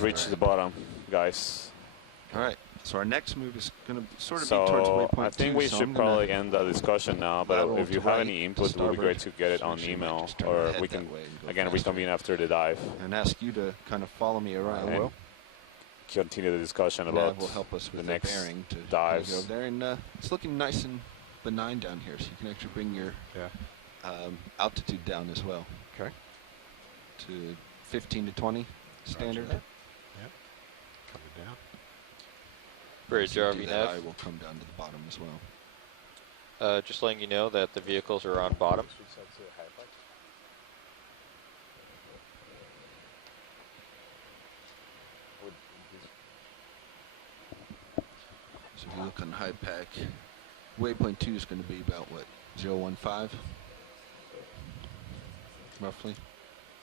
just reached the bottom, guys. All right. So our next move is going to sort of So be towards waypoint 2. I think we should probably end the discussion now, but if you have any input, it would be great to get it on email, or we can, again, reconvene after the dive. And ask you to kind of follow me around. And continue the discussion about will help us with the next bearing to dives. Go over there. And it's looking nice and benign down here, so you can actually bring your altitude down as well. Okay. To 15 to 20 standard. Yep. Coming down. Bridge RV nav. I will come down to the bottom as well. Just letting you know that the vehicles are on bottom. So if you look on high pack, waypoint 2 is going to be about what, 015? Roughly.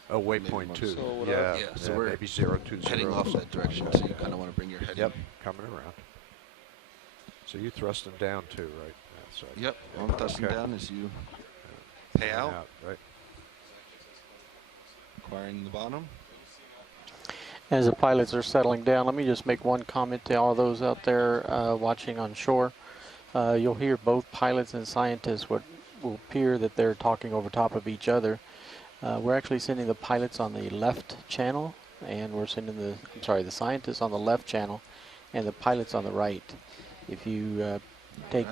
Oh, waypoint 2. So yeah, so we're maybe 020. heading off that direction, so you kind of want to bring your head in. Coming around. So you thrust them down too, right? That's right. Yep, I'm thrusting down as you pay out. Right. Acquiring the bottom. As the pilots are settling down, let me just make one comment to all those out there watching on shore. You'll hear both pilots and scientists what will appear that they're talking over top of each other. We're actually sending the pilots on the left channel, and we're sending the scientists on the left channel, and the pilots on the right. If you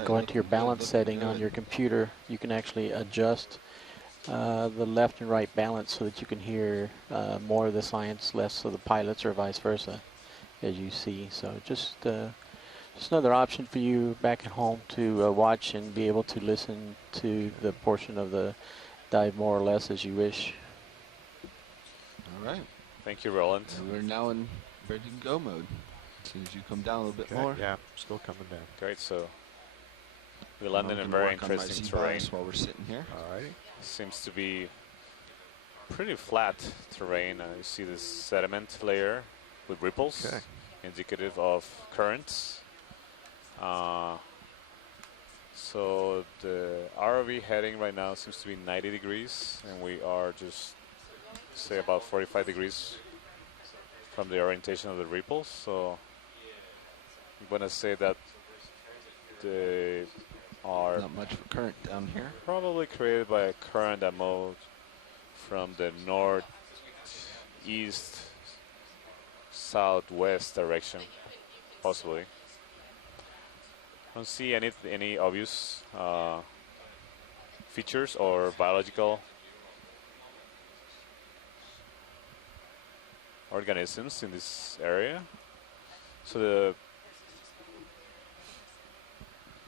go into your balance setting on your computer, you can actually adjust the left and right balance so that you can hear more of the science, less of the pilots, or vice versa, as you see. So just another option for you back at home to watch and be able to listen to the portion of the dive more or less as you wish. All right. Thank you, Roland. And we're now in ready to go mode. As soon as you come down a little bit more. Yeah, still coming down. Great. So we landed in very interesting terrain while we're sitting here. All right. Seems to be pretty flat terrain. You see this sediment layer with ripples, indicative of currents. So the ROV heading right now seems to be 90 degrees, and we are just, say, about 45 degrees from the orientation of the ripples. So I'm going to say that they are not much for current down here. Probably created by a current that moved from the northeast southwest direction, possibly. I don't see any obvious features or biological organisms in this area. So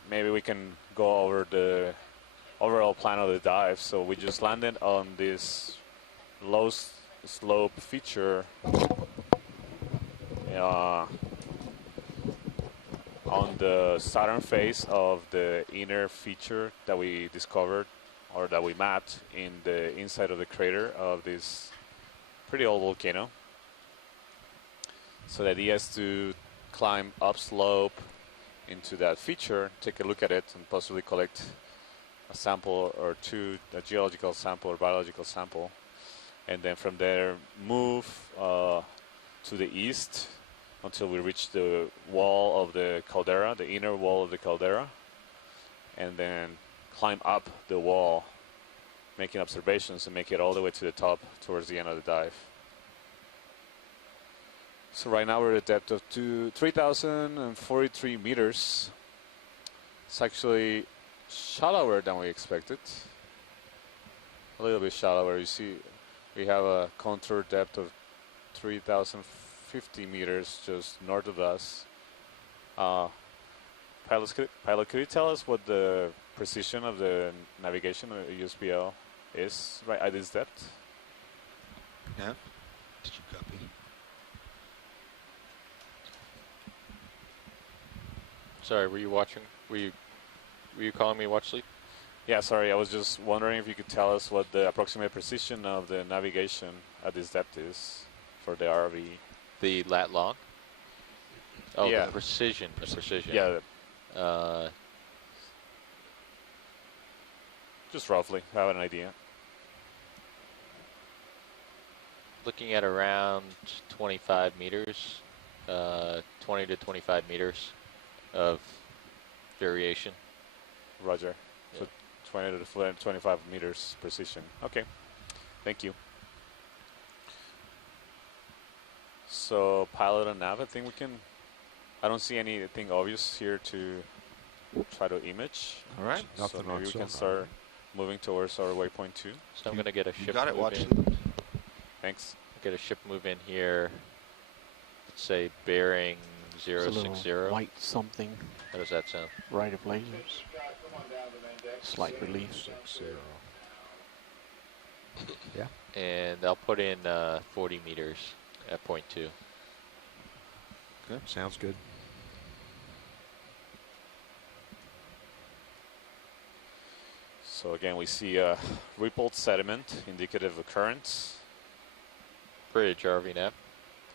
maybe we can go over the overall plan of the dive. So we just landed on this low slope feature on the southern face of the inner feature that we discovered, or that we mapped in the inside of the crater of this pretty old volcano. So the idea is to climb upslope into that feature, take a look at it, and possibly collect a sample or two, a geological sample or biological sample, and then from there move to the east until we reach the wall of the caldera, the inner wall of the caldera, and then climb up the wall, making observations, and make it all the way to the top towards the end of the dive. So right now we're at a depth of 3,043 meters. It's actually shallower than we expected. A little bit shallower. You see, we have a contour depth of 3,050 meters just north of us. Pilot, could you tell us what the precision of the navigation of USBL is right at this depth? Yeah. Did you copy? Sorry, were you watching? Were you calling me watch sleep? Yeah, sorry. I was just wondering if you could tell us what the approximate precision of the navigation at this depth is for the ROV. The lat long? Oh, yeah. The precision. The precision. Yeah. Just roughly, have an idea. Looking at around 25 meters, 20 to 25 meters of variation. Roger. Yeah. So 20 to 25 meters precision. Okay. Thank you. So pilot and nav, I think we can. I don't see anything obvious here to try to image. All right. So Nothing on maybe we can sonar. start moving towards our waypoint 2. So I'm going to get a ship You got it. move Watch in. it. Thanks. Get a ship move in here. Let's say bearing It's a 060. little white something, How does that sound? right of lasers. Slight relief. 60. Yeah. And I'll put in 40 meters at point 2. Sounds good. So again, we see rippled sediment, indicative of currents. Bridge, RV nav.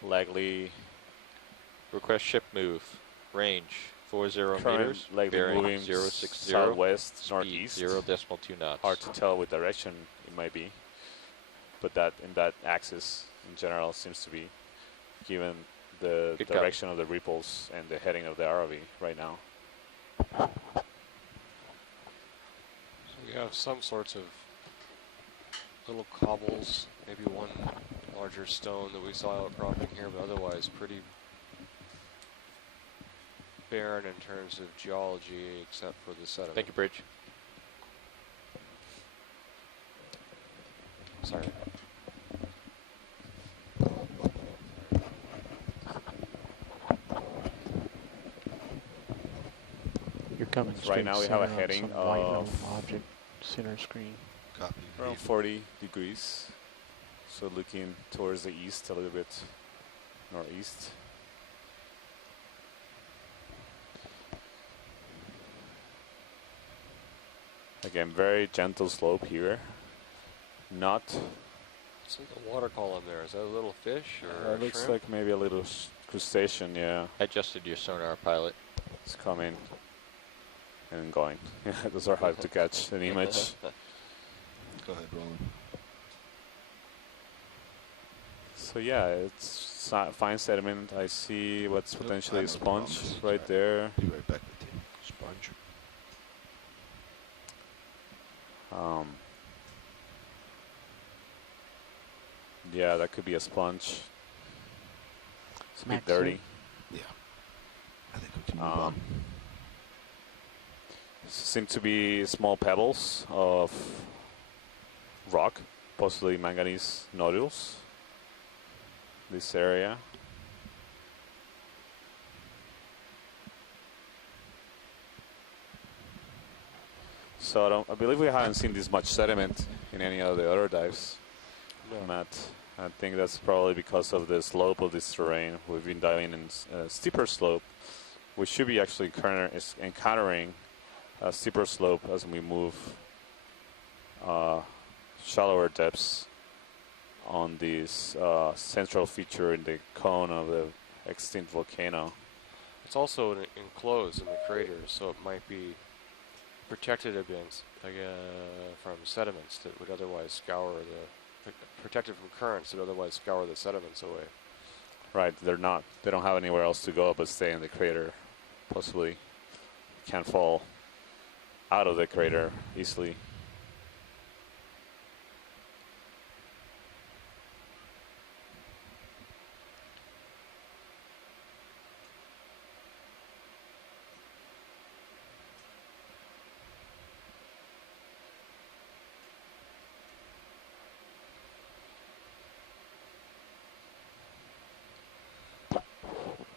Likely Request ship move. Range 40 current, meters. likely Bearing moving 060. southwest, Speed northeast. 0.2 knots. Hard to tell what direction it might be, but that in that axis in general seems to be, given the Good direction of the ripples and the heading of the ROV right now. So we have some sorts of little cobbles, maybe one larger stone that we saw outcropping here, but otherwise pretty barren in terms of geology except for the sediment. Thank you, Bridge. Sorry. You're coming Right straight now we have a center on heading some white little of object center screen. Copy. Around 40 degrees, so looking towards the east a little bit, northeast. Again, very gentle slope here. Not. It's like a water column there. Is that a little fish or a Looks shrimp? like maybe a little crustacean. Yeah, I adjusted your sonar, pilot. it's coming and going. Yeah, those are hard to catch an image. Go ahead, Roland. So yeah, it's fine sediment. I see what's Nope, potentially I'm a not sponge promised. right there. Be right back with you. Sponge. Yeah, that could be a sponge. It's a bit Max, dirty. Yeah. I think we can move on. Seem to be small pebbles of rock, possibly manganese nodules. This area. So I believe we haven't seen this much sediment in any of the other dives, No. Matt. I think that's probably because of the slope of this terrain. We've been diving in a steeper slope. We should be actually encountering a steeper slope as we move shallower depths on this central feature in the cone of the extinct volcano. It's also enclosed in the crater, so it might be protected against from sediments that would otherwise scour protected from currents that otherwise scour the sediments away. Right, they're not. They don't have anywhere else to go but stay in the crater. Possibly can't fall out of the crater easily.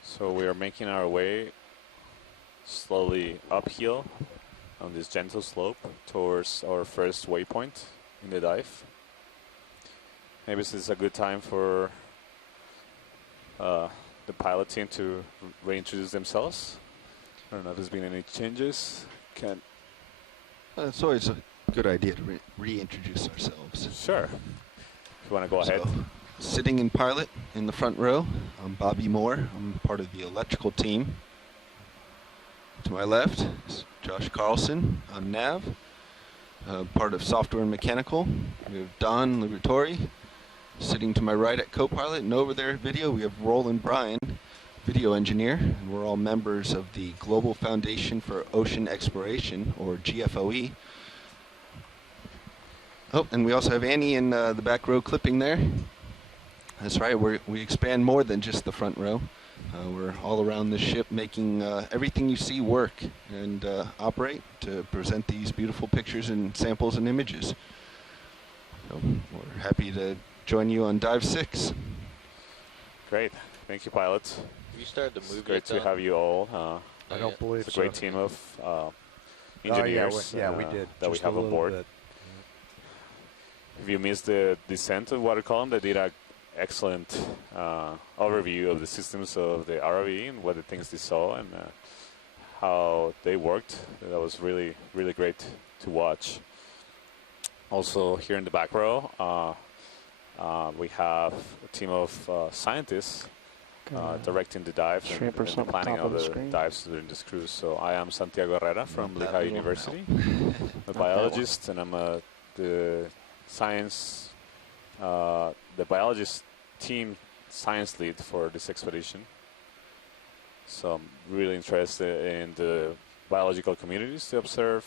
So we are making our way slowly uphill on this gentle slope towards our first waypoint in the dive. Maybe this is a good time for the pilot team to reintroduce themselves. I don't know if there's been any changes. It's always a good idea to reintroduce ourselves. Sure. If you want to go ahead. So, sitting in pilot in the front row, I'm Bobby Moore. I'm part of the electrical team. To my left is Josh Carlson on nav, part of software and mechanical. We have Don Liberatore, Sitting to my right at co-pilot and over there at video, we have Roland Bryan, video engineer, and we're all members of the Global Foundation for Ocean Exploration, or GFOE. Oh, and we also have Annie in the back row clipping there. That's right, we expand more than just the front row. We're all around the ship making everything you see work and operate to present these beautiful pictures and samples and images. So we're happy to join you on Dive 6. Great. Thank you, pilots. Have you started the It's movie great yet, to Don? have you all. I don't believe It's a so. great team of Oh, engineers yeah, we did. that we Just a have on little board. bit. If you missed the descent of water column, they did an excellent overview of the systems of the ROV and what the things they saw and how they worked. That was really, really great to watch. Also, here in the back row, we have a team of scientists directing the dive Shrimp or and the something planning top of of the the screen. dives during this cruise. So I am Santiago Herrera from Not that Lehigh little University. now. I'm a biologist, and I'm the science, the biologist team science lead for this expedition. So I'm really interested in the biological communities to observe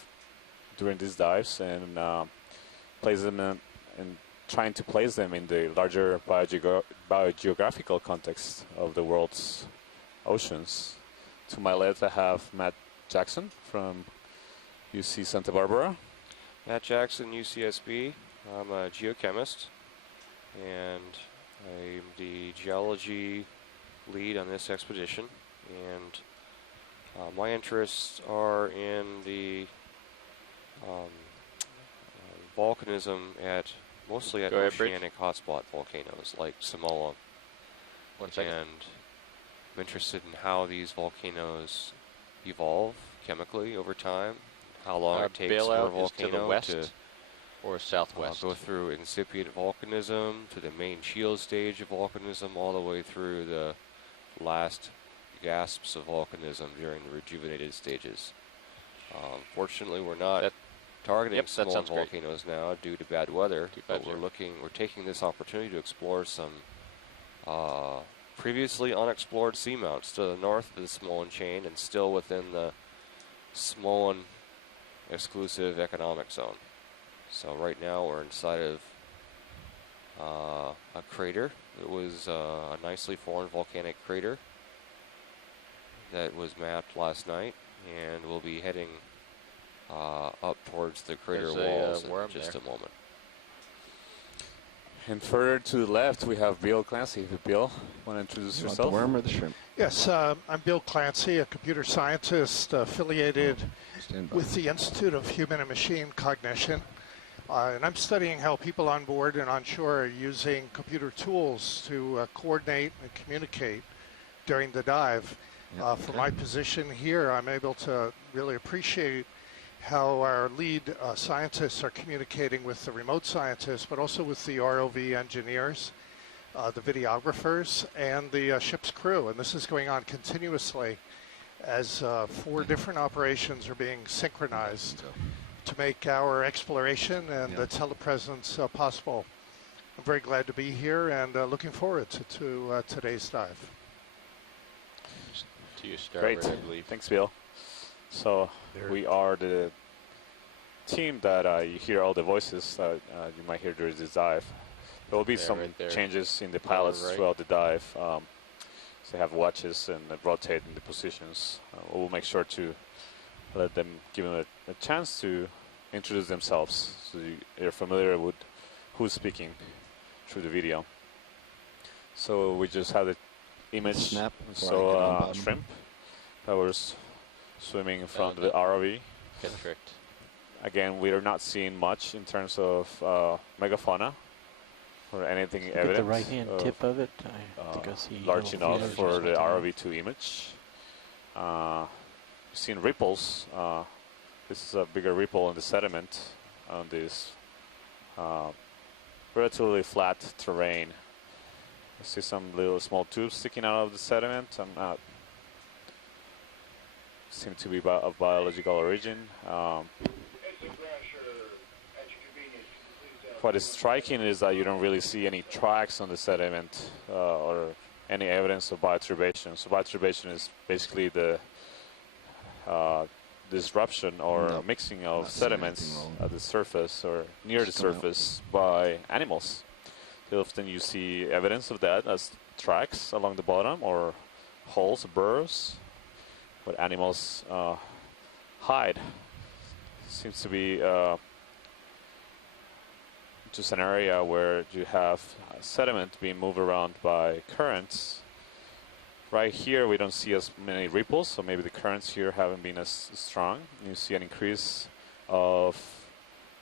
during these dives and place them in, and trying to place them in the larger biogeographical context of the world's oceans. To my left, I have Matt Jackson from UC Santa Barbara. Matt Jackson, UCSB. I'm a geochemist, and I'm the geology lead on this expedition. And my interests are in the volcanism mostly at Go ahead, Bridge. oceanic hotspot volcanoes like Samoa. 1 second. And I'm interested in how these volcanoes evolve chemically over time, how long Our it takes for a bailout is to the volcano west to or southwest? go through incipient volcanism to the main shield stage of volcanism, all the way through the last gasps of volcanism during the rejuvenated stages. Fortunately, we're not That- targeting yep, that small sounds great. volcanoes now due to bad weather, Too but bad, we're taking this opportunity to explore some previously unexplored seamounts to the north of the Samoan chain and still within the Samoan exclusive economic zone. So right now we're inside of a crater. It was a nicely formed volcanic crater that was mapped last night, and we'll be heading up towards the crater There's a, walls in worm just there. a moment. And further to the left, we have Bill Clancy. Bill, want to introduce You want yourself? the worm or the shrimp? Yes, I'm Bill Clancy, a computer scientist affiliated Stand by. with the Institute of Human and Machine Cognition. And I'm studying how people on board and on shore are using computer tools to coordinate and communicate during the dive. Yeah, From okay. my position here, I'm able to really appreciate how our lead scientists are communicating with the remote scientists, but also with the ROV engineers, the videographers, and the ship's crew. And this is going on continuously as 4 different operations are being synchronized to make our exploration and the telepresence possible. I'm very glad to be here and looking forward to today's dive. To your starboard, Great. I believe. Thanks, Bill. So There. we are the team that you hear all the voices that you might hear during this dive. There will be There, some right there. changes in the Lower pilots right. throughout the dive. So they have watches and rotate in the positions. We'll make sure to let them, give them a chance to introduce themselves so you're familiar with who's speaking through the video. So we just had the image. Snap before I So hit on bottom. shrimp that was swimming in front of no. the ROV. Get tricked. Again, we are not seeing much in terms of megafauna or anything Look at evident the right-hand of, tip of it. I think I see large little enough feelers for or the something. ROV to image. We've seen ripples. This is a bigger ripple in the sediment on this relatively flat terrain. I see some little small tubes sticking out of the sediment. I'm not. Seem to be of biological origin. what is striking is that you don't really see any tracks on the sediment or any evidence of bioturbation. So bioturbation is basically the disruption or mixing of sediments at the surface or near the surface by animals. Often you see evidence of that as tracks along the bottom or holes, burrows, where animals hide. Seems to be just an area where you have sediment being moved around by currents. Right here we don't see as many ripples, so maybe the currents here haven't been as strong. You see an increase of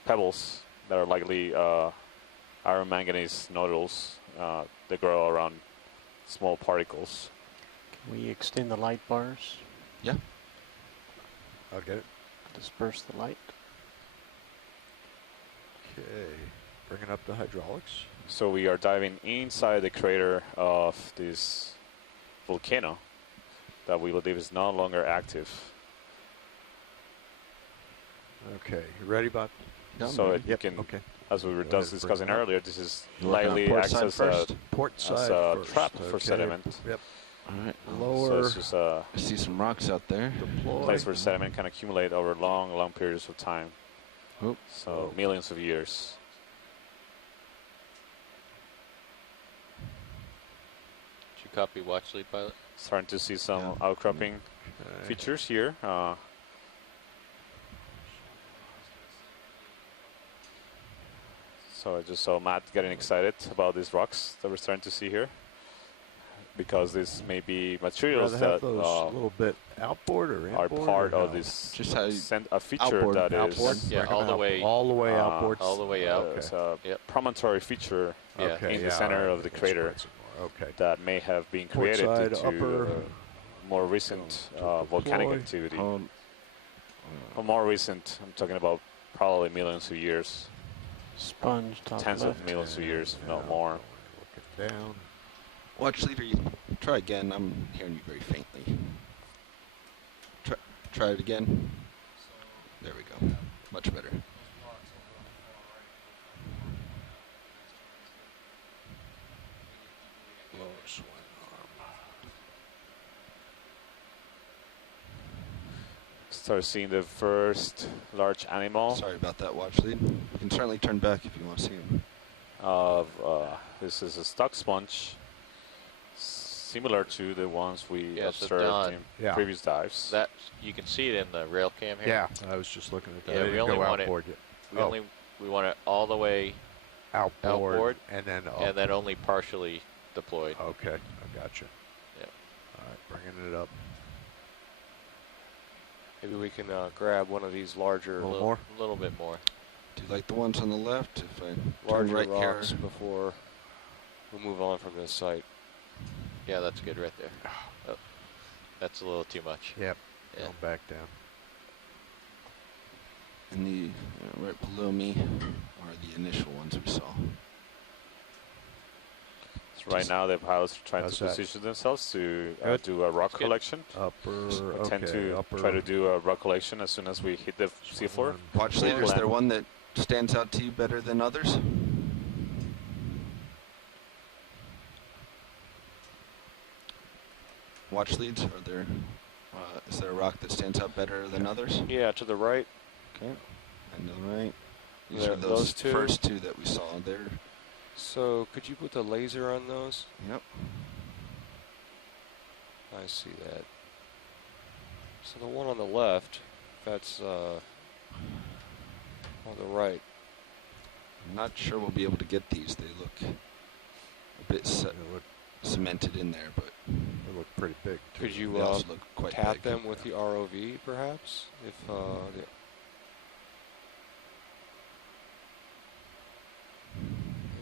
pebbles that are likely iron manganese nodules that grow around small particles. Can we extend the light bars? Yeah. I'll get it. Disperse the light. Okay. Bringing up the hydraulics. So we are diving inside the crater of this volcano that we believe is no longer active. Okay. You ready, Bob? Yeah, So man. you can, Okay. as we were Go ahead, discussing bring it up. earlier, this is You working on likely port acts side as first? Port as side a first. trap for Okay. sediment. Yep. All right. So Lower. it's just I see some rocks out there. Deploy. place where sediment can accumulate over long periods of time. Oh. So millions of years. Did you copy watch lead pilot? Starting to see some Yeah. outcropping Okay. features here. So I just saw Matt getting excited about these rocks that we're starting to see here, because this may be materials Rather have that those a little bit outboard or are inboard part or of no? this Just how you a feature outboard, that is Outboard? Yeah, Bring all 'em the out- way- all the way outboard. all the way out. It's a Yep. promontory feature Yeah. Okay, in the yeah, center all right, of the we can crater spread some more. Okay. that may have been Port created side, due to upper. more recent To volcanic deploy. activity. hold. Well, more recent, I'm talking about probably millions of years, Sponge top tens left. of millions of years, if not Yeah. more. Looking down. Watch leader, you try again. I'm hearing you very faintly. Try it again. There we go. Much better. Lower swing arm. Start seeing the first large animal Sorry about that, watch lead. You can certainly turn back if you want to see him. of this is a stock sponge, similar to the ones we Yeah, so observed Don, in Yeah. previous dives. That you can see it in the rail cam here. Yeah, I was just looking at that. Yeah, I we didn't only go want it- outboard yet. We want it all the way Outboard, outboard, and then up. and then only partially deployed. Okay, I gotcha. Yep. All right, bringing it up. Maybe we can grab one of these larger, A little more? A little bit more. Do you like the ones on the left? If I turn larger right rocks here. before we move on from this site. Yeah, that's good right there. Oh, that's a little too much. Yep, Yeah. going back down. And the right below me are the initial ones we saw. So right now the pilots are trying How's to that? position themselves to Good. do a rock Good. collection. Upper, I tend okay, to upper. try to do a rock collection as soon as we hit the seafloor. one. Watch leader, is there one that stands out to you better than others? Watch leads, are there, is there a rock that stands out better than others? Yeah, to the right. Okay. And the right. These There- are those those two. first two that we saw. They're, So could you put the laser on those? yep. I see that. So the one on the left, that's on the right. I'm not sure we'll be able to get these. They look a bit They look, cemented in there, but they look pretty big. Too. Could you they also look quite tap big. them with the ROV, perhaps? If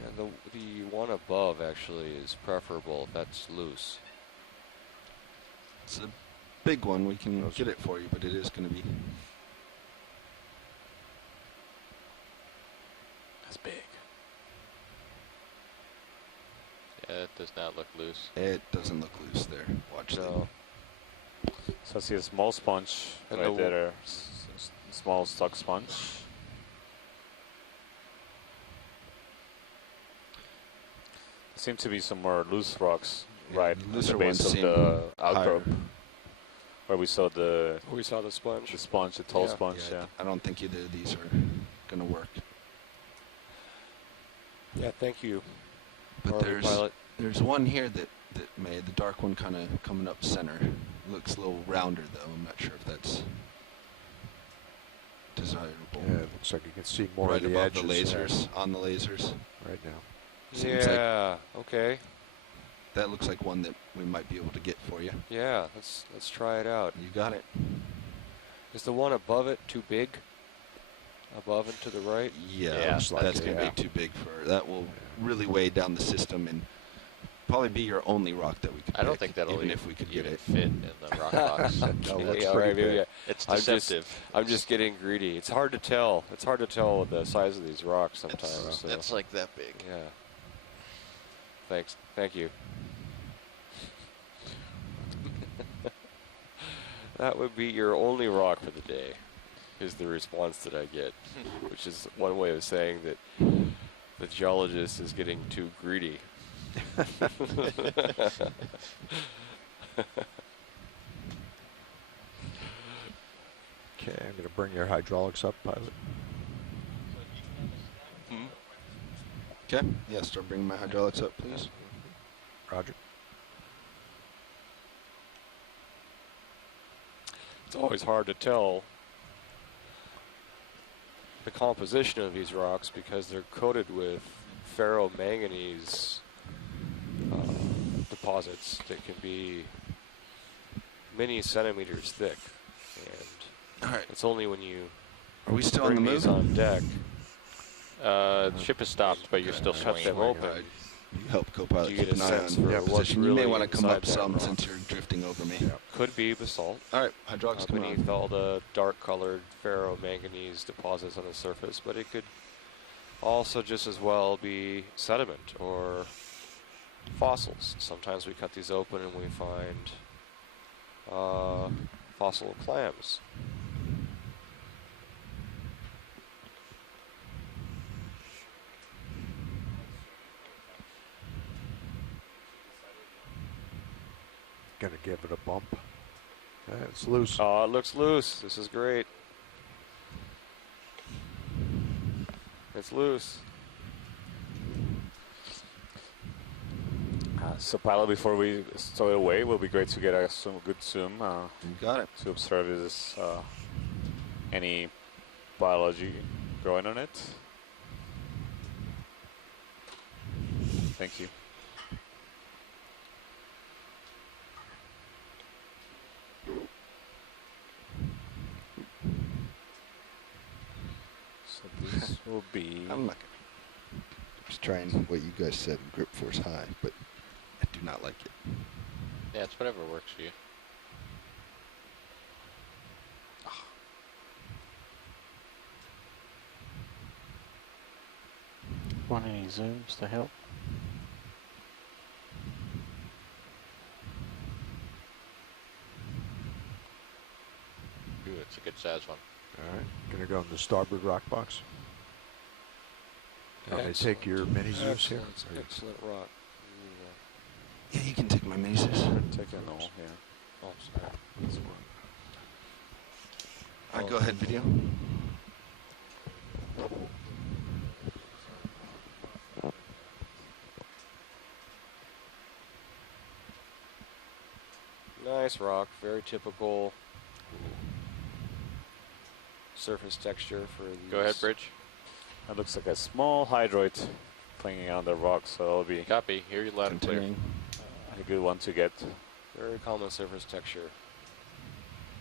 yeah, the one above actually is preferable if that's loose. It's a big one. We can Those- get it for you, but it is going to be. That's big. Yeah, it does not look loose. It doesn't look loose there. Watch No. So I see a small sponge And right the- there, small stock sponge. seem to be some more loose rocks, Yeah, right, the at the looser base ones of seem the higher. outcrop, where we saw the We saw the sponge. sponge, the tall Yeah. sponge. Yeah, Yeah. I don't think either of these are going to work. Yeah, thank you, But ROV pilot. there's one here that may, the dark one kind of coming up center. Looks a little rounder though. I'm not sure if that's desirable. Yeah, it looks like you can see more right of the above edges the lasers, on the lasers. right now. Seems like Yeah. Okay. that looks like one that we might be able to get for you. Yeah. Let's try it out. You got it. Is the one above it too big? Above and to the right? Yeah, looks like that's it, going to yeah. be too big for, that will really weigh down the system and probably be your only rock that we could I don't pick, think that'll even if we could get even it. fit in the rock box. No, that's Yeah, pretty right, big. yeah. It's I'm just- deceptive. I'm just getting greedy. It's hard to tell. It's hard to tell the size of these rocks sometimes. so. That's like that big. Yeah. Thanks. Thank you. That would be your only rock for the day, is the response that I get, which is one way of saying that the geologist is getting too greedy. Okay, I'm going to bring your hydraulics up, pilot. Okay, yeah, start bringing my hydraulics up, please. Roger. It's always hard to tell the composition of these rocks because they're coated with ferromanganese deposits that can be many centimeters thick, and All right, it's only when you are we still on the bring these move? on deck The ship is stopped, but you're still cut swinging. them open. You help co-pilot You keep get a an eye sense on for your what's position. You may really want to come inside up that some rock. since you're drifting over me. Yeah. Could be basalt. All right, hydraulics coming Beneath on. all the dark-colored ferromanganese deposits on the surface, but it could also just as well be sediment or fossils. Sometimes we cut these open and we find fossil clams. Going to give it a bump. It's loose. Oh, it looks loose. This is great. It's loose. So pilot, before we stow it away, it will be great to get a good zoom You got it. to observe if there's any biology growing on it. Thank you. So this will be. I'm not gonna. Just trying what you guys said, grip force high, but I do not like it. Yeah, it's whatever works for you. Want any zooms to help? Ooh, it's a good size one. All right. Going to go in the starboard rock box. I'm going to take your mini zooms here. Excellent, excellent rock. Yeah, you can take my mazes. Take a no, yeah. Oh, sorry. All right, go ahead, video. Nice rock, very typical surface texture for these. Go ahead, Bridge. That looks like a small hydroid clinging on the rock, so it'll be Copy. Hear you loud and clear. Continuing. a good one to get. Very common surface texture.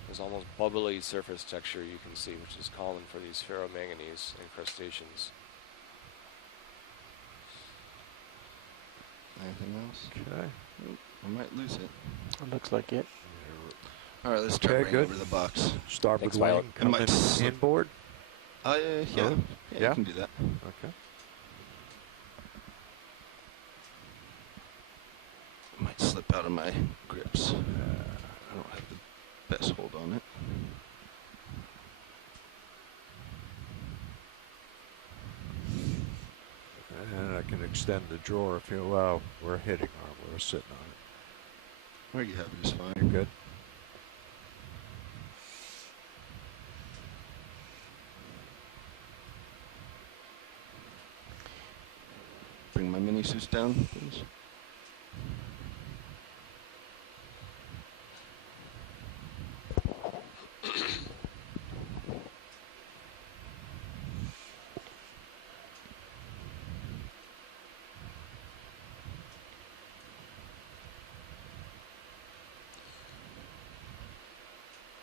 There's almost bubbly surface texture you can see, which is common for these ferromanganese incrustations. Anything else? Okay. I might lose it. It looks like it. All right, let's try Okay, bringing good. over the box. Starboard Thanks, wing pilot. I might coming slip- inboard. Yeah, Oh, yeah, yeah? you can do that. Okay. Might slip out of my grips. I don't have the best hold on it. And I can extend the drawer if you allow. We're hitting on it. We're sitting on it. Where you have it is fine. You're good. Bring my mini suits down, please.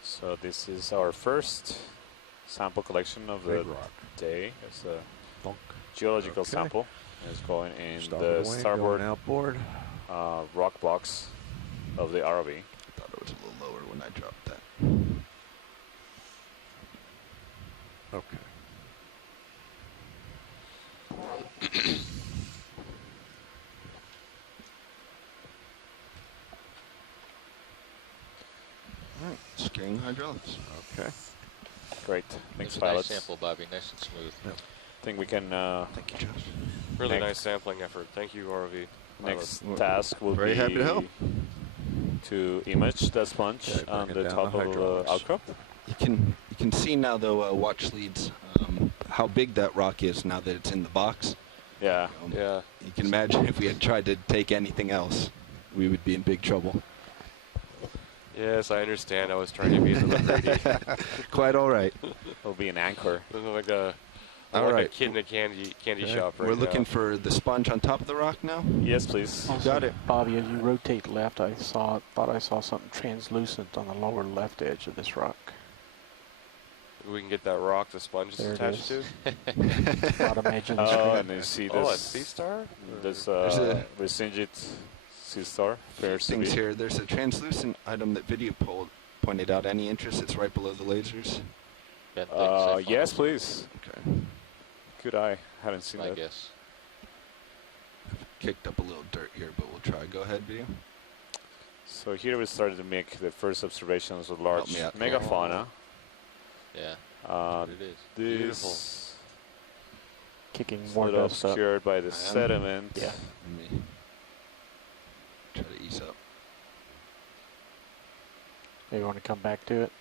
So this is our first sample collection of the Big rock. day. It's a Bonk. geological Okay. sample. It's going in Stop the it, Wayne, starboard going outboard. rock box of the ROV. I thought it was a little lower when I dropped that. Okay. All right, securing hydraulics. Okay. Great. Thanks, It's a pilots. nice sample, Bobby. Nice and smooth. I think we can. Thank you, Josh. Really Next. nice sampling effort. Thank you, ROV. Next Well, task will very be happy to help. to image the sponge Okay, on bringing the down top the of the hydraulics. outcrop. You can see now though, watch leads, how big that rock is now that it's in the box. Yeah. Yeah. You can imagine if we had tried to take anything else, we would be in big trouble. Yes, I understand. I was trying to be a little greedy. Quite all right. It'll be an anchor. Looking like a All like a right. kid in a candy Okay. shop right We're now. looking for the sponge on top of the rock now. Yes, please. Also, Got it. Bobby, as you rotate left, thought I saw something translucent on the lower left edge of this rock. We can get that rock the sponge is There it attached is. to. Bottom edge of the Oh, screen. and you see Oh, a this. sea star? This There's a- Resingit sea star. Appears to Things be. here. There's a translucent item that video pointed out. Any interest? It's right below the lasers. Bent things, I Yes, follow. please. Okay. Good eye. Hadn't seen I that. guess. Kicked up a little dirt here, but we'll try. Go ahead, video. So here we started to make the first observations of large me out. megafauna. Yeah. Uh, It is. Beautiful. this Kicking is a more little dust up. obscured by the sediment. Yeah. Let me try to ease up. You want to come back to it?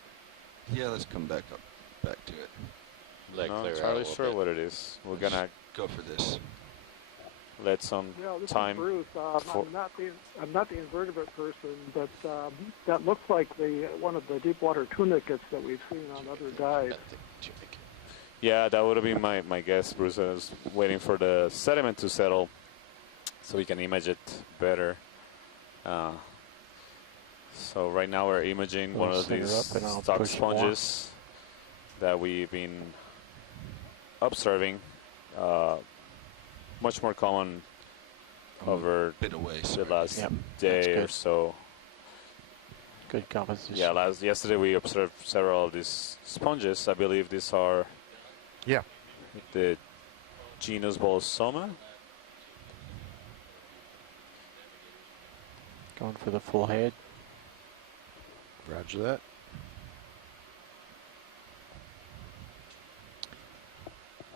Yeah, let's come back to it. Let Not clear out a entirely little sure bit. what it is. We're Let's gonna go for this. let some This time. is Bruce. for- I'm not the invertebrate person, but that looks like one of the deep water tunicates that we've seen on other dives. Bent thing, tunic. Yeah, that would have been my guess, Bruce. I was waiting for the sediment to settle so we can image it better. So right now we're imaging one We'll of center these up and I'll stock push more. sponges that we've been observing. Much more common over Bit away. the Sorry. last Yep, day that's or good. so. Good composition. Yeah, yesterday we observed several of these sponges. I believe these are Yeah. the genus Bolsoma. Going for the full head. Roger that.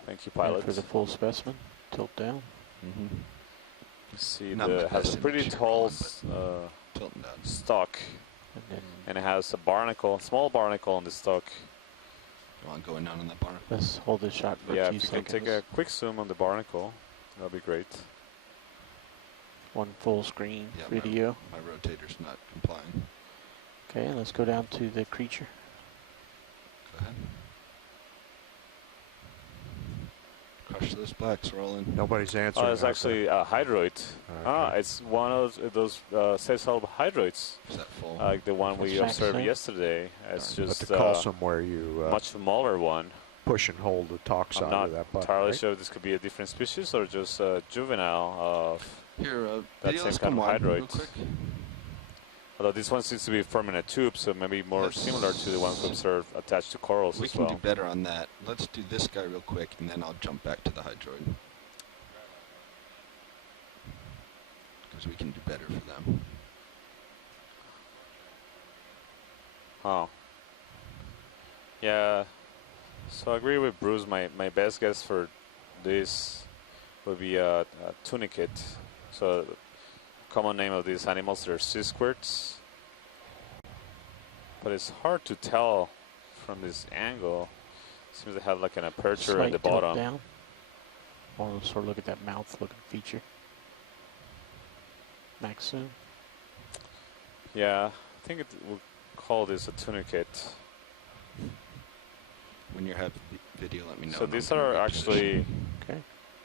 Thank you, Going pilot. for the full specimen. Tilt down. Mm-hmm. You see, Not my it has best a pretty image here, tall Colin, Tilting down. stalk, And then and it has a barnacle, small barnacle on the stalk. Go on, going down on that bar. let's hold the shot for Yeah, a few if you can seconds. take a quick zoom on the barnacle, that'd be great. One full screen Yeah, video. My rotator's not complying. Okay, let's go down to the creature. Go ahead. Crush those blacks, Roland. Nobody's answering. Oh, it's out actually a hydroid. Ah, Okay. it's one of those sessile hydroids, Is that full? like the one we That's observed excellent. yesterday. It's there. But just to call somewhere you much smaller one. push and hold the talk I'm side not of that button. entirely right? sure if this could be a different species or just a juvenile of. Here, that video, same let's kind come of on real hydroid. quick. Although this one seems to be forming a tube, so maybe more Let's- similar to the ones we observed attached to corals We as can well. do better on that. Let's do this guy real quick, and then I'll jump back to the hydroid. Because we can do better for them. Oh. Yeah. So I agree with Bruce. My best guess for this would be a tunicate. So common name of these animals are sea squirts. But it's hard to tell from this angle. Seems to have like an aperture at the bottom. Down. Or sort of look at that mouth looking feature. Max zoom. Yeah, I think we'll call this a tunicate. When you have video, let me know. So these are actually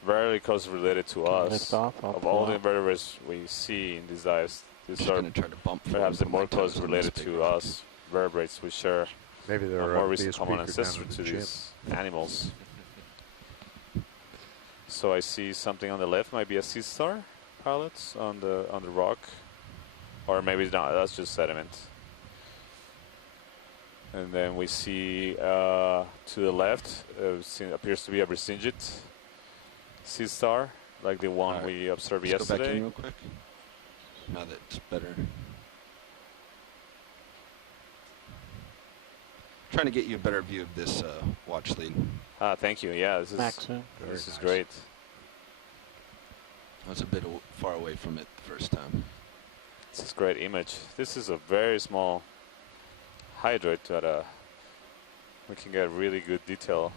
very closely related to us. Of all the invertebrates we see in these dives, these are perhaps the more closely related to us vertebrates. We share maybe a more recent common ancestor to these animals. So I see something on the left, might be a sea star pilots on the rock, or maybe not. That's just sediment. And then we see to the left appears to be a Brisingid sea star, like the one we observed Let's yesterday. Go back in real quick. Now that it's better. Trying to get you a better view of this watch lead. Thank you. Yeah, this is This is great. I was a bit far away from it the first time. This is a great image. This is a very small hydroid, but we can get really good detail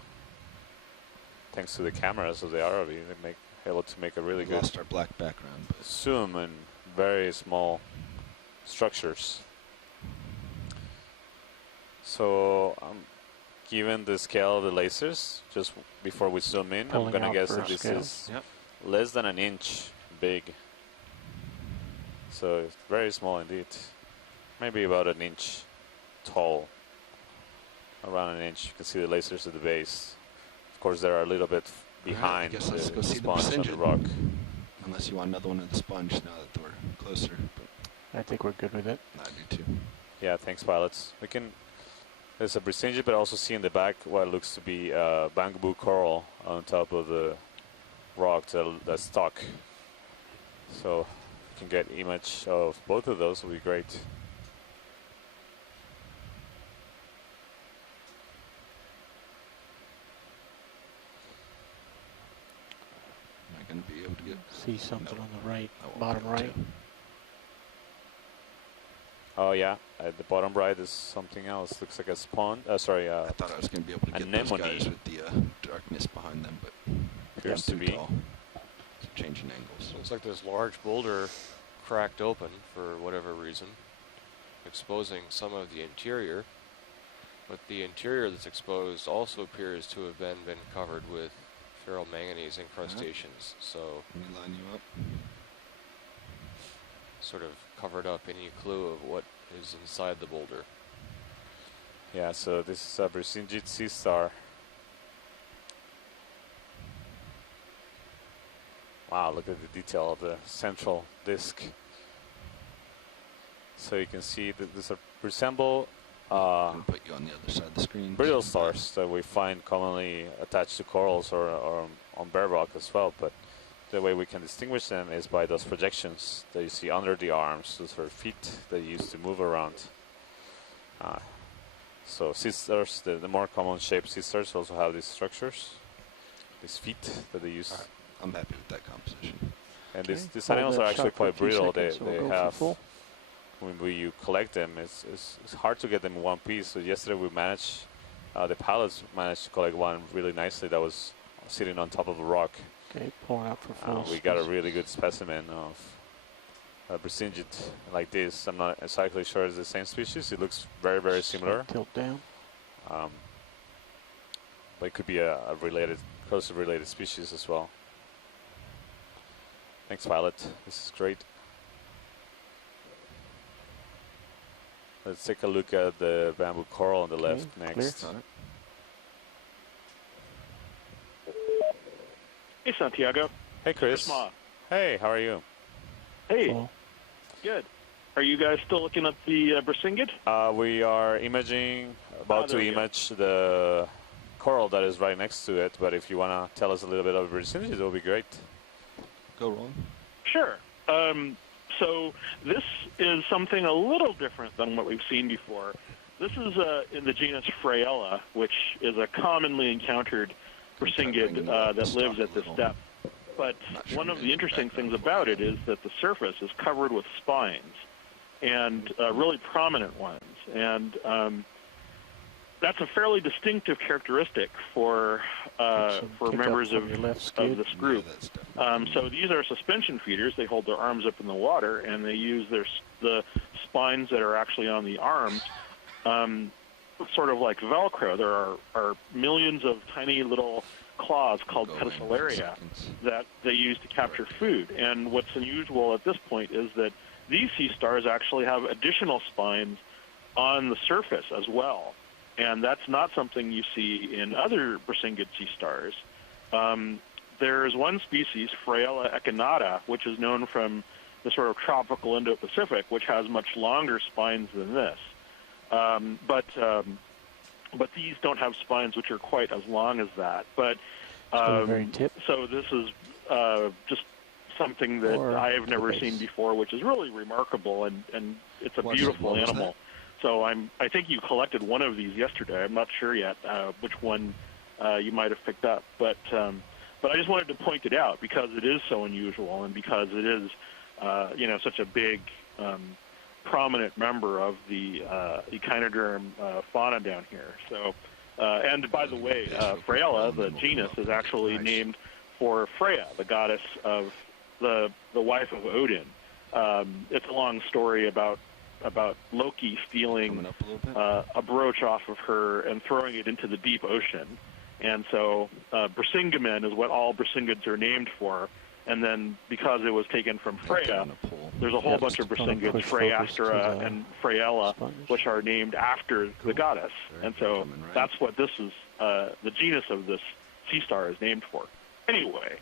thanks to the cameras of the ROV. They able to make a really good Lost our black background, but zoom in very small structures. So given the scale of the lasers, just before we zoom in, I'm going to guess that this is less than an inch big. So it's very small indeed. Maybe about an inch tall. Around an inch. You can see the lasers at the base. Of course, they're a little bit behind I guess let's go see sponge the on the rock. Unless you want another one of the sponge now that we're closer. But I think we're good with it. I do too. Yeah, thanks, pilots. We can. There's a Brisingid, but also see in the back what looks to be bamboo coral on top of the rock that's stuck. So we can get image of both of those. Will be great. Am I going to be able to get? See something on the right, bottom right. Oh yeah, at the bottom right is something else. Looks like a spawn. Sorry, I thought I was going to be able to get those guys with the darkness behind them, but appears to be tall. So changing angles. Looks like this large boulder cracked open for whatever reason, exposing some of the interior. But the interior that's exposed also appears to have been covered with ferromanganese incrustations. So let me line you up. Sort of covered up any clue of what is inside the boulder. Yeah, so this is a Brisingid sea star. Wow, look at the detail of the central disc. So you can see that these resemble put you on the other side of the screen. Brittle stars that we find commonly attached to corals or on bare rock as well, but the way we can distinguish them is by those projections that you see under the arms. Those are feet that you use to move around. So sea stars, the more common shaped sea stars also have these structures, these feet that they use. Right. I'm happy with that composition. And these animals are actually quite brittle. They have, when you collect them, it's hard to get them in one piece. So yesterday we managed, the pilots managed to collect one really nicely that was sitting on top of a rock. Okay, pulling out for full. We got a really good specimen of Brisingid like this. I'm not exactly sure it's the same species. It looks very, very similar. Tilt down. But it could be a closely related species as well. Thanks, pilot. This is great. Let's take a look at the bamboo coral on the left next. Hey, Santiago. Hey, Chris. Hey, how are you? Hey, good. Are you guys still looking at the Brisingid? We are imaging, about to image the coral that is right next to it, but if you want to tell us a little bit about Brisingid, it would be great. Go, Ron. Sure. So this is something a little different than what we've seen before. This is in the genus Fraella, which is a commonly encountered Brisingid that lives at this depth. But one of the interesting things about it is that the surface is covered with spines, and really prominent ones. And that's a fairly distinctive characteristic for members of this group. So these are suspension feeders. They hold their arms up in the water, and they use the spines that are actually on the arms, sort of like Velcro. There are millions of tiny little claws called pedicellaria that they use to capture food. And what's unusual at this point is that these sea stars actually have additional spines on the surface as well. And that's not something you see in other brisingid sea stars. There's one species, Fraella echinata, which is known from the sort of tropical Indo-Pacific, which has much longer spines than this. But these don't have spines which are quite as long as that. But so this is just something that I've never seen before, which is really remarkable, and it's a beautiful animal. So I think you collected one of these yesterday. I'm not sure yet which one you might have picked up, but I just wanted to point it out because it is so unusual and because it is such a big prominent member of the echinoderm fauna down here. So and by the way, Fraella, the genus, is actually named for Freya, the goddess of the wife of Odin. It's a long story about Loki stealing a brooch off of her and throwing it into the deep ocean. And so Brisingamen is what all brisingids are named for. And then because it was taken from Freya, there's a whole bunch of brisingids, Freyastra and Fraella, which are named after the goddess. And so that's what this is, the genus of this sea star is named for. Anyway,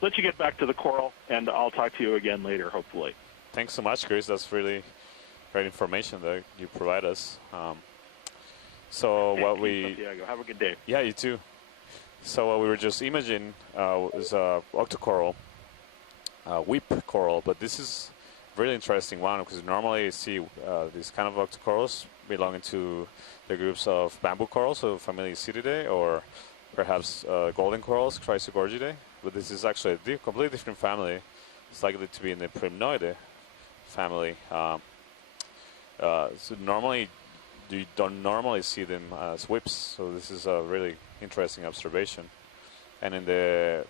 let you get back to the coral, and I'll talk to you again later, hopefully. Thanks so much, Chris. That's really great information that you provide us. So what we... Santiago. Have a good day. Yeah, you too. So what we were just imaging is octocoral, whip coral, but this is a really interesting one because normally you see these kind of octocorals belonging to the groups of bamboo corals, so family Cetidae, or perhaps golden corals, Chrysogorgidae. But this is actually a completely different family. It's likely to be in the Primnoidae family. So normally you don't normally see them as whips, so this is a really interesting observation. And in the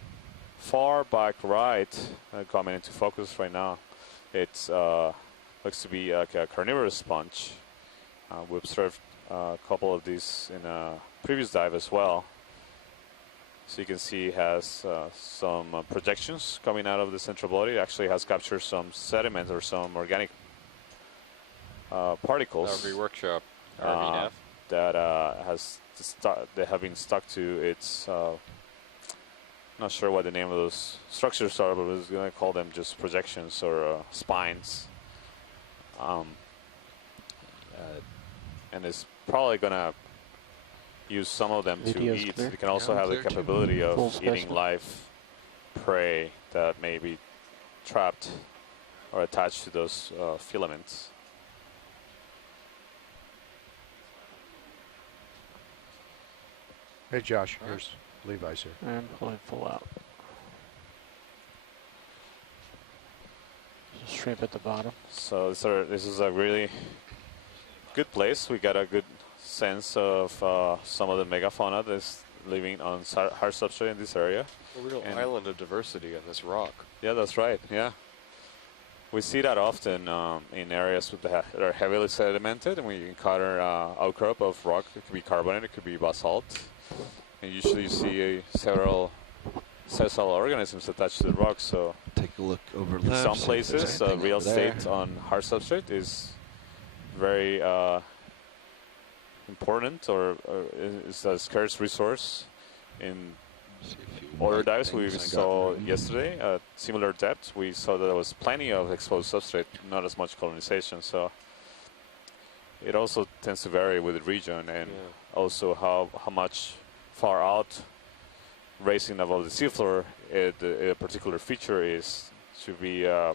far back right, coming into focus right now, it looks to be like a carnivorous sponge. We observed a couple of these in a previous dive as well. So you can see it has some projections coming out of the central body. It actually has captured some sediment or some organic particles. RV workshop, RVNF. That that have been stuck to its. Not sure what the name of those structures are, but I was going to call them just projections or spines. And it's probably going to use some of them to eat. It can also have the capability of eating live prey that may be trapped or attached to those filaments. Hey, Josh, here's Levi's here. And pulling full out. There's a shrimp at the bottom. So this is a really good place. We got a good sense of some of the megafauna that's living on hard substrate in this area. A real island of diversity on this rock. Yeah, that's right. Yeah. We see that often in areas that are heavily sedimented, and we encounter outcrop of rock. It could be carbonate, it could be basalt. And usually you see several sessile organisms attached to the rock. So take a look over in some places, real estate on hard substrate is very important, or is a scarce resource. In other dives we saw yesterday at similar depth, we saw that there was plenty of exposed substrate, not as much colonization. So it also tends to vary with the region, and also how much far out raising above the seafloor a particular feature is, to be a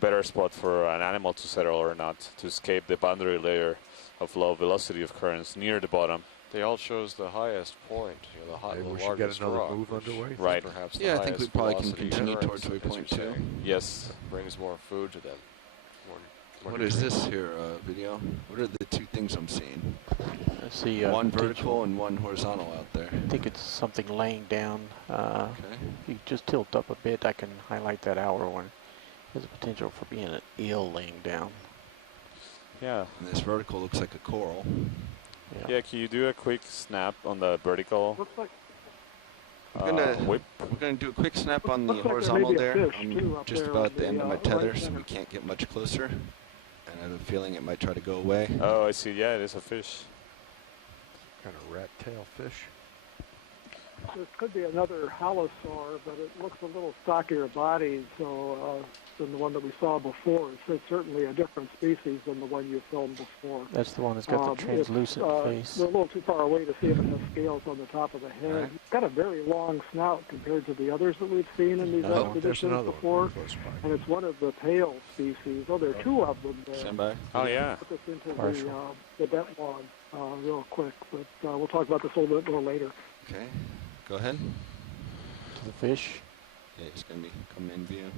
better spot for an animal to settle or not, to escape the boundary layer of low velocity of currents near the bottom They all chose the highest point, you know, the high, Maybe the we should get largest another rock, move which underway. Right. Perhaps Yeah, the I think we highest probably can velocity continue currents, towards as you're waypoint 2. saying. Yes. Brings more food to them. What is this here, video? What are the two things I'm seeing? I see One potential- vertical and one horizontal out there. I think it's something laying down. Okay. If you just tilt up a bit, I can highlight that hour one. There's a potential for being an eel laying down. Yeah. And this vertical looks like a coral. Yeah, can you do a quick snap on the vertical Looks like whip? We're going to do a quick snap on the Looks like there horizontal may be a there. fish, I'm too, up just there about on at the end the, of my right tether, so center. we can't get much closer. And I have a feeling it might try to go away. Oh, I see. Yeah, it is a fish. Kind of rat tail fish. this could be another halosaur, but it looks a little stockier body than the one that we saw before. It's certainly a different species than the one you filmed before. That's the one that's got the translucent face. We're a little too far away to see if it has scales on the top of the head. Right. It's got a very long snout compared to the others that we've seen in these No, There's expeditions another before. one close by. And it's one of the tail species. Oh, there are two of them there. Stand by. Oh, yeah. Put this into Partial. the bet log real quick, but we'll talk about this a little bit more later. Okay. Go ahead. To the fish. Yeah, it's going to be coming in view.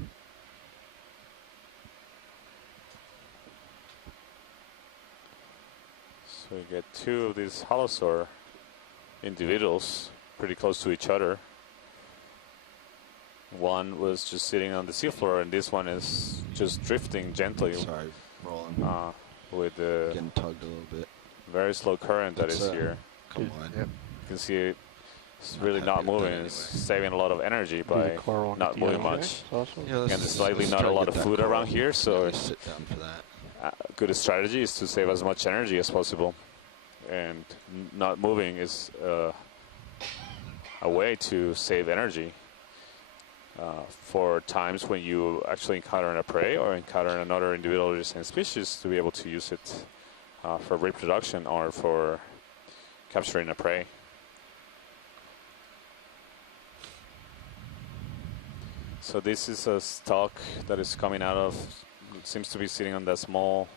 So we get two of these halosaur individuals pretty close to each other. One was just sitting on the seafloor, and this one is just drifting gently Sorry, rolling. with the Getting tugged a little bit. very slow current that It's, is here. Come on. Yep. You can see it's Not really happy not with that moving. anyway. It's saving a lot of energy Do the by coral and not the moving other much. one also. Yeah, And there's slightly not a lot of food around here, so sit down for that. a good strategy is to save as much energy as possible. And not moving is a way to save energy for times when you actually encounter a prey or encounter another individual of the same species, to be able to use it for reproduction or for capturing a prey. So this is a stalk that is coming out of, it seems to be sitting on that small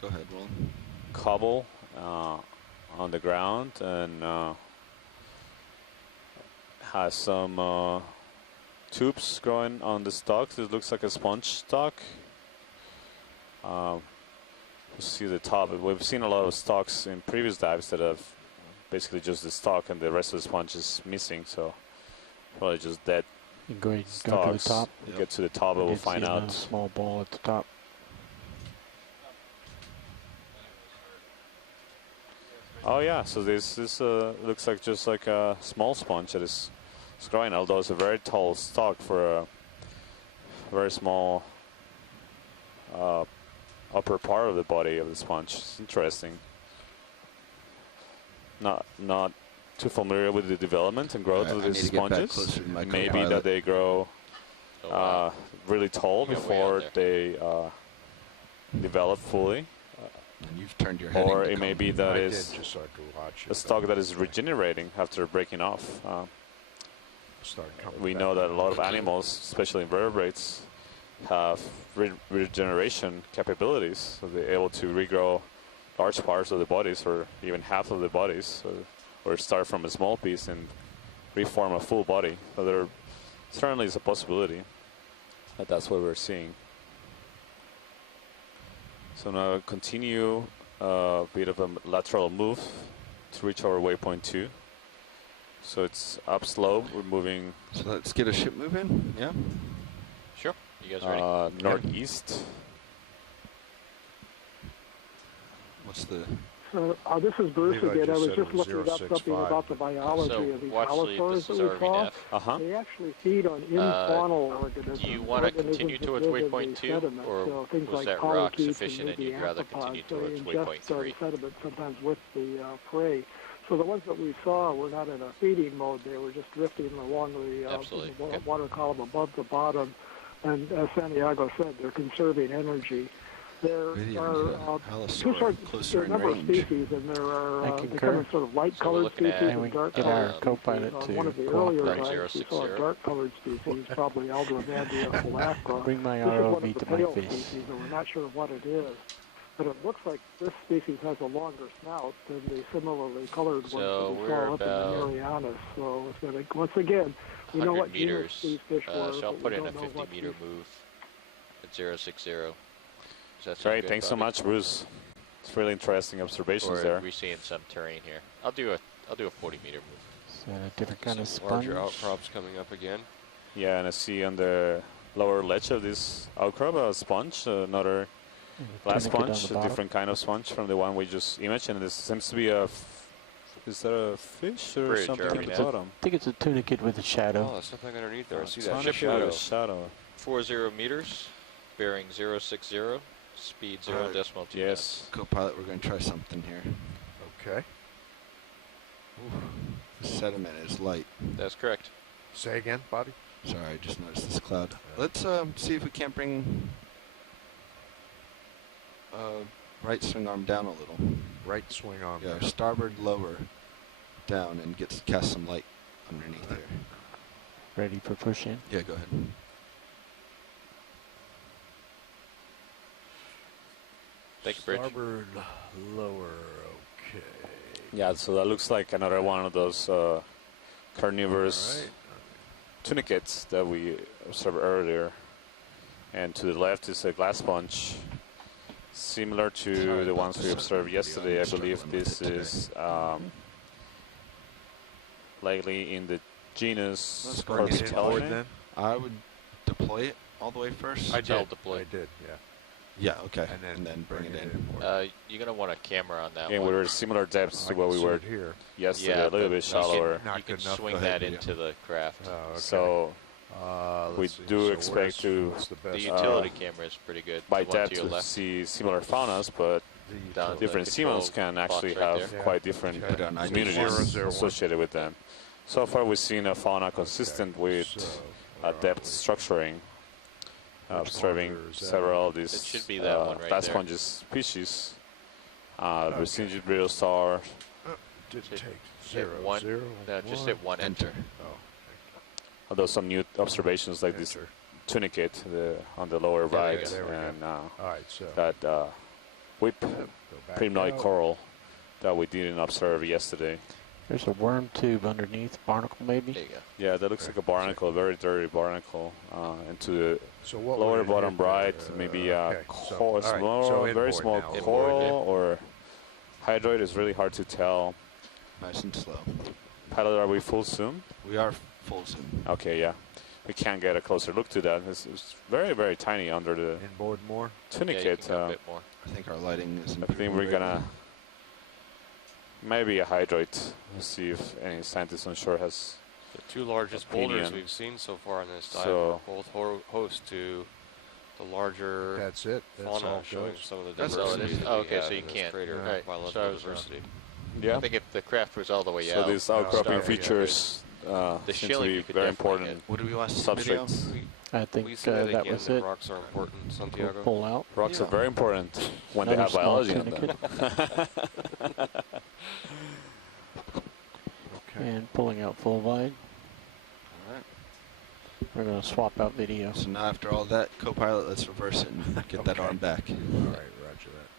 Go ahead, Roland. cobble on the ground, and has some tubes growing on the stalks. It looks like a sponge stalk. You see the top. We've seen a lot of stalks in previous dives that have basically just the stalk and the rest of the sponge is missing, so probably just dead You can go ahead and go to the stalks. top. We'll get to the top and I we'll did find see another out. small ball at the top. Oh yeah, so this looks like just like a small sponge that is growing, although it's a very tall stalk for a very small upper part of the body of the sponge. It's interesting. Not too familiar with the development and growth Right, of I need these to get back sponges. closer to my Maybe co-pilot. that they grow Oh, wow. really tall You got way before out they develop fully, And you've turned your head. or into it may come. be that I is did just so I could watch it. a stalk that is regenerating after breaking off. Started coming We back know that a around. lot of animals, especially invertebrates, have regeneration capabilities, so they're able to regrow large parts of the bodies or even half of the bodies, or start from a small piece and reform a full body. So there certainly is a possibility that that's what we're seeing. So now continue a bit of a lateral move to reach our waypoint 2. So it's upslope. We're moving So let's get a ship moving. Yeah. Sure. You guys ready? northeast. What's the? So this is Bruce believe I again. I just was said just it was looking up something 065. about the biology So of these watch sleep. halosaurs This that is we saw. RVDF. Uh-huh. They actually feed on infaunal organisms. Do you want to organisms continue that towards live in waypoint the 2, sediment, or so things was like that rock polychaetes sufficient and maybe you'd rather arthropods. continue They towards ingest waypoint 3? sediment sometimes with the prey. So the ones that we saw were not in a feeding mode. They were just drifting along the Absolutely. the Okay. water column above the bottom. And as Santiago said, they're conserving energy. There Really, are halosaur two sorts, closer there are a in number of range. species, and there are I they concur. come in sort of light So we're colored looking species at, And we and dark get colored our species. co-pilot On to one of the cooperate. earlier dives, we saw a 060. dark colored species, probably Aldravandia phylacra. Bring my This is one ROV of the to my pale face. species, and we're not sure what it is. but it looks like this species has a longer snout than the similarly colored ones So that we we're saw up in the about Marianas. So it's gonna, once again, we know 100 what genus meters. these fish were, So I'll but put we in a don't know 50 what meter species. move at 060. Does that sound Great, good, thanks so Bobby? much, Bruce. It's really interesting observations Or there. are we seeing some terrain here? I'll do a 40 meter move. It's a different kind of Some sponge. larger outcrops coming up again. Yeah, and I see on the lower ledge of this outcrop a sponge, another glass Tunicate on sponge, the a bottom. different kind of sponge from the one we just imaged. And this seems to be a, is that a fish or Bridge, something Jeremy, at the now. bottom? I think it's a tunicate with a shadow. Oh, there's something underneath there. I see It's that on a shadow. shadow. 40 meters, bearing 060, speed 0.2. Yes. Co-pilot, we're going to try something here. Okay. The sediment is light. That's correct. Say again, Bobby. Sorry, I just noticed this cloud. Let's see if we can't bring right swing arm down a little. Right swing arm. Yeah, down. starboard lower down and cast some light underneath there. Ready for push in. Yeah, go ahead. Thank you, Bridge. Starboard lower. Okay. Yeah, so that looks like another one of those carnivorous tunicates that we observed earlier. And to the left is a glass sponge, similar to the ones we observed yesterday. I believe this is likely in the genus Let's go ahead and Corpitellinae. then. I would deploy it all the way first. I did. deploy. I did. Yeah. Yeah, okay. And then bring it in. You're going to want a camera on that And one. we were similar depths to I what can we see were it here. yesterday, Yeah, a little but bit you can- shallower. Not You can good enough. swing Go ahead, that video. into the craft. Oh, okay. So we Let's see. do So expect where's- to, what's the The best? utility camera is pretty good. by the one to depth, your to left. see similar faunas, but The Down. utility. different control seamals can box actually right have there. quite different Okay. on communities 001. associated with them. So far, we've seen a fauna consistent with So, where depth are we? structuring, observing marker is that? several of these It should be that one right glass there. sponges species. Resingy brittle star. Didn't Hit- take hit 0, one. 0, No, just 1. hit one enter. Oh, Although some new observations like this enter. tunicate on the lower There we right, go. There we go. and All right, so that whip go back primnoid out. coral that we didn't observe yesterday. There's a worm tube underneath, barnacle maybe. There you go. Yeah, that looks like a barnacle, a very dirty barnacle. And to the So what lower would it bottom hit right, there? maybe Okay, so, all right, small, so very inboard small now. coral Inboard, or hydroid is really hard to tell. Nice and slow. Pilot, are we full zoom? We are full zoom. Okay, yeah. We can't get a closer look to that. It's very, very tiny under the Inboard more. Yeah, you tunicate. can go a bit more. I think our lighting is I think we're gonna maybe a hydroid. Let's see if any scientist on shore has. The two largest boulders Opinion. we've seen so far in this dive So- are both host to the larger That's it. That's fauna all it showing goes. some of the That's diversity. all it is. that Oh, we okay, have so you in this can't. crater Right. biological So I was wrong. diversity. Yeah. I think if the craft was all the way So out, these outcropping Starboard, features the seem to shilling be you could very definitely important. What do we watch the video? Substrates. I think We see that that again, was that it. rocks are important, We'll Santiago. pull out. Rocks are Yeah. very important when they Another have small biology on them. tunicate. Okay. And pulling out full wide. All right. We're going to swap out video. So now after all that, co-pilot, let's reverse it and get that Okay. arm back. All right, roger that.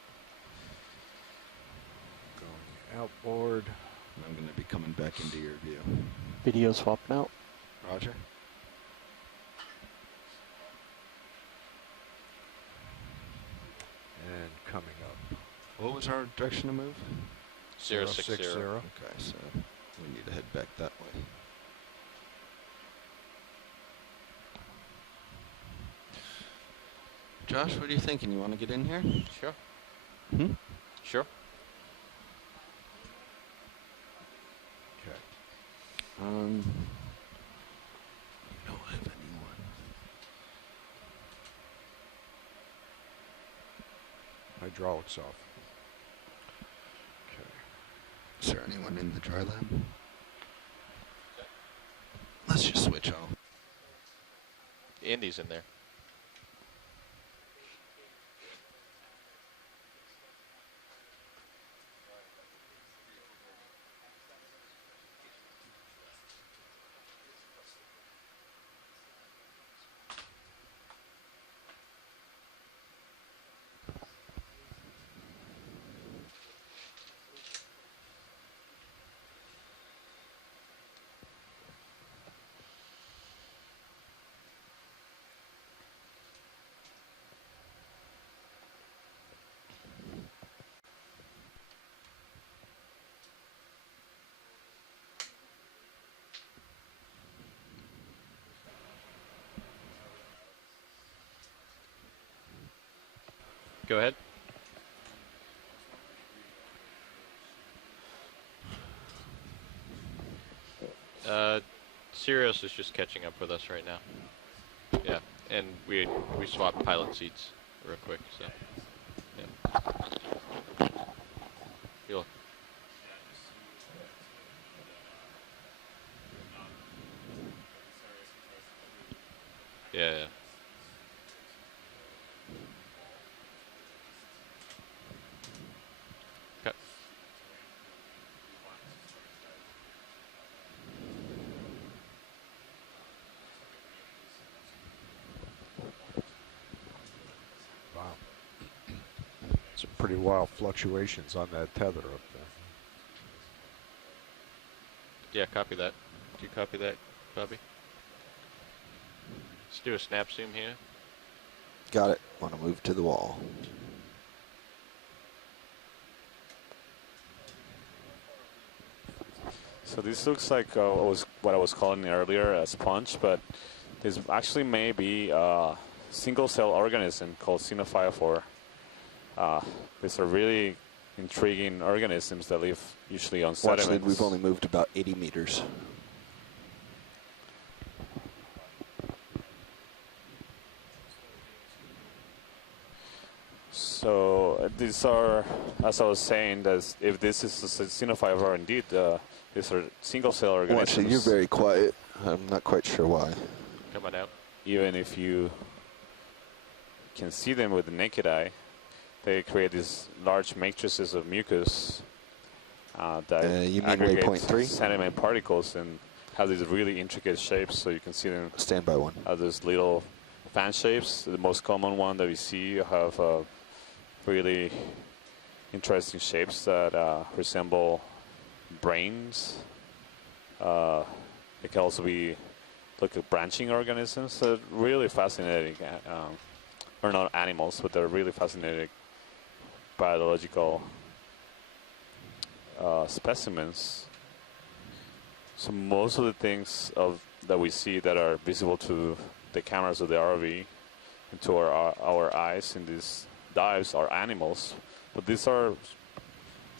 Going outboard. And I'm going to be coming back into your view. Video swapping out. Roger. And coming up. What was our direction to move? 060. Okay, so we need to head back that way. Josh, what are you thinking? You want to get in here? Sure. Hmm? Sure. Okay. I don't have anyone. Hydraulics off. Okay. Is there anyone in the dry lab? Let's just switch off. Andy's in there. Go ahead. Sirius is just catching up with us right now. Yeah, and we swapped pilot seats real quick, so yeah. You'll yeah, yeah. Okay. Wow. Some pretty wild fluctuations on that tether up there. Yeah, copy that. Do you copy that, Bobby? Let's do a snap zoom here. Got it. Want to move to the wall. So this looks like what I was calling earlier a sponge, but this actually may be a single-cell organism called Xenophyrophore. These are really intriguing organisms that live usually on sediments. Watch lead, we've only moved about 80 meters. So these are, as I was saying, that if this is a Xenophyrophore indeed, these are single-cell organisms. Watch lead, you're very quiet. I'm not quite sure why. Come on out. Even if you can see them with the naked eye, they create these large matrices of mucus that you mean aggregate waypoint 3? sediment particles and have these really intricate shapes. So you can see them. Stand by one. As these little fan shapes. The most common one that we see have really interesting shapes that resemble brains. It can also be look at branching organisms. So really fascinating. Or not animals, but they're really fascinating biological specimens. So most of the things that we see that are visible to the cameras of the ROV and to our eyes in these dives are animals, but these are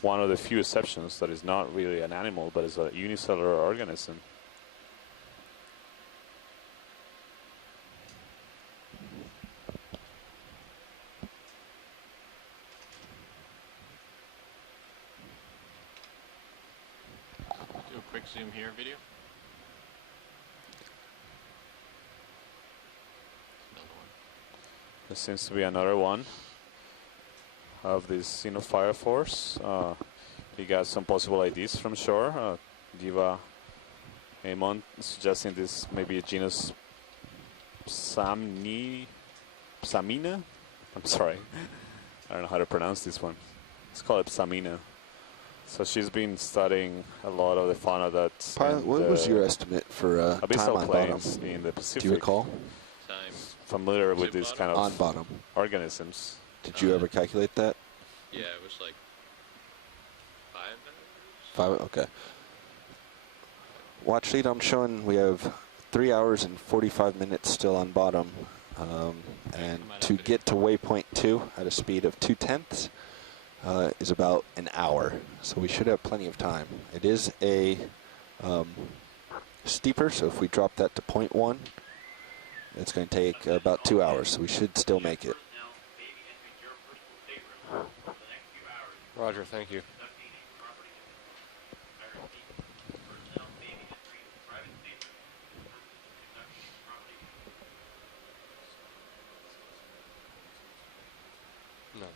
one of the few exceptions that is not really an animal, but is a unicellular organism. Do a quick zoom here video. There seems to be another one of these Xenophyrophores. You got some possible IDs from shore. Diva Amon suggesting this may be a genus Psamina. I'm sorry. I don't know how to pronounce this one. Let's call it Psamina. So she's been studying a lot of the fauna that's Pilot, what was your estimate for time abyssal on plains bottom? in the Pacific? Do you recall? Time. Familiar with it this bottom? kind On of bottom. organisms. Did you ever calculate that? Yeah, it was like 5 minutes. 5, okay. Watch lead, I'm showing we have 3 hours and 45 minutes still on bottom. And to get to waypoint 2 at a speed of 0.2 is about an hour. So we should have plenty of time. It is a steeper, so if we drop that to 0.1, it's going to take about 2 hours. So we should still make it. Roger, thank you. No.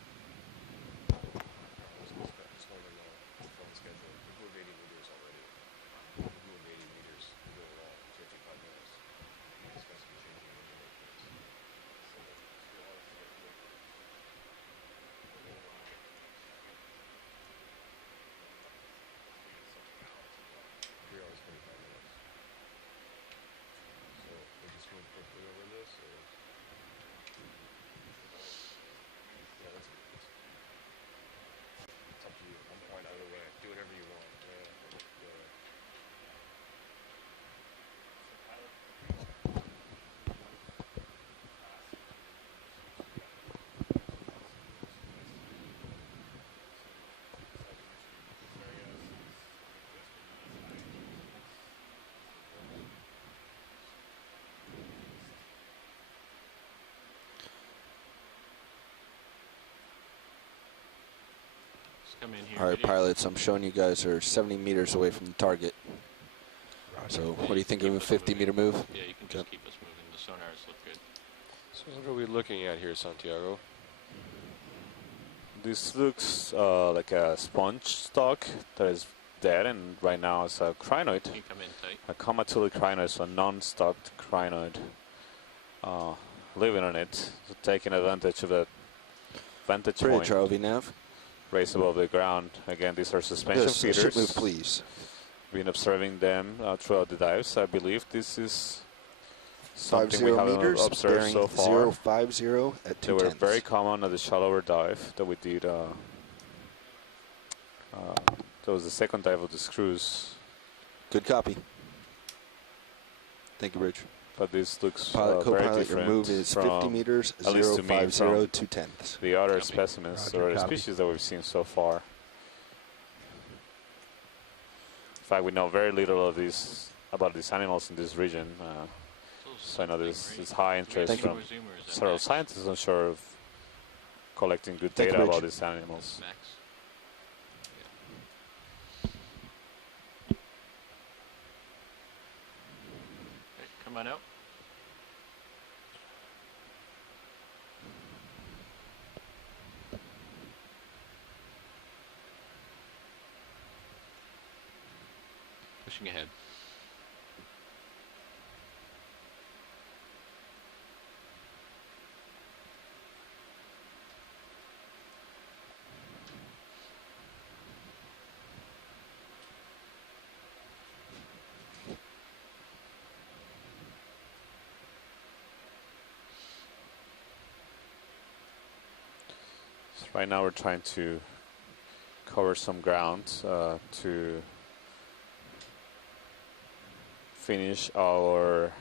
come in here. All right, video. pilots, I'm showing you guys are 70 meters away from the target. So what do you think of a 50-meter move? Yeah, you can just keep us moving. The sonars look good. So what are we looking at here, Santiago? This looks like a sponge stock that is dead, and right now it's a crinoid. You can come in tight. A comatuli crinoid, so a non-stocked crinoid. Living on it, so taking advantage of that vantage Bridge, point. ROV nav. Raised above the ground. Again, these are suspension Yes, feeders. ship move, please. Been observing them throughout the dives. I believe this is something 50 we haven't meters, observed bearing so far. 050 at They 2 were tenths. very common at the shallower dive that we did. That was the second dive of this cruise. Good copy. Thank you, Bridge. But this looks Pilot, very co-pilot, different your move is 50 from meters, at least to me, 050, from 2 tenths. the other Copy. specimens Roger, or the copy. species that we've seen so far. In fact, we know very little of these about these animals in this region. So I know there's high interest Thank you. from several scientists, I'm sure, of collecting good Thank you, data Rich. about these animals. Max. Okay, come on out. Pushing ahead. So right now we're trying to cover some ground to finish our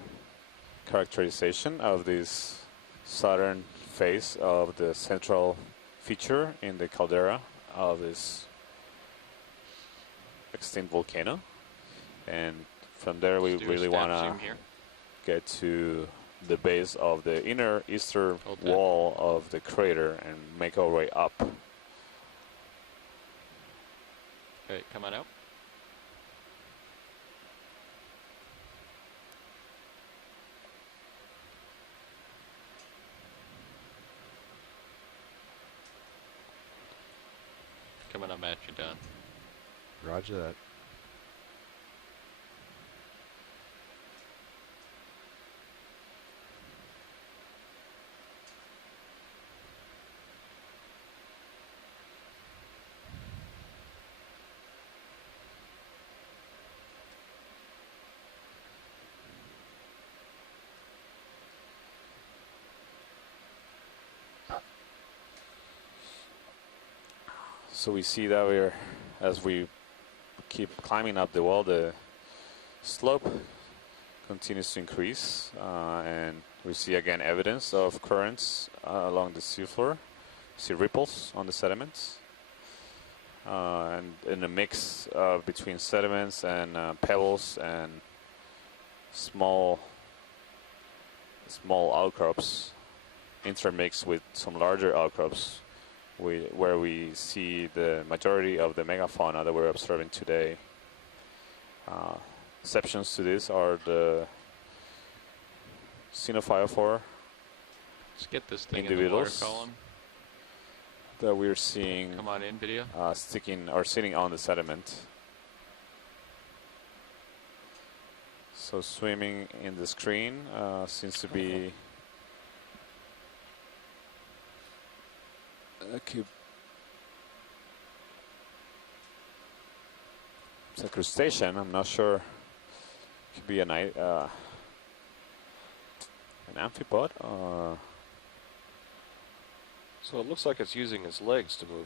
characterization of this southern face of the central feature in the caldera of this extinct volcano. And from there we Let's do a really stab want to zoom here. get to the base of the inner eastern Hold that. wall of the crater and make our way up. Okay, come on out. Coming up at you, Don. Roger that. So we see that we're, as we keep climbing up the wall, the slope continues to increase, and we see again evidence of currents along the seafloor. See ripples on the sediments, and in a mix between sediments and pebbles and small outcrops intermixed with some larger outcrops, where we see the majority of the megafauna that we're observing today. Exceptions to this are the xenophyophore Let's get this thing in the water individuals column. that we're seeing Come on in, video. sticking or sitting on the sediment. So swimming in the screen seems to be it's a crustacean. I'm not sure. Could be an amphipod. So it looks like it's using its legs to move.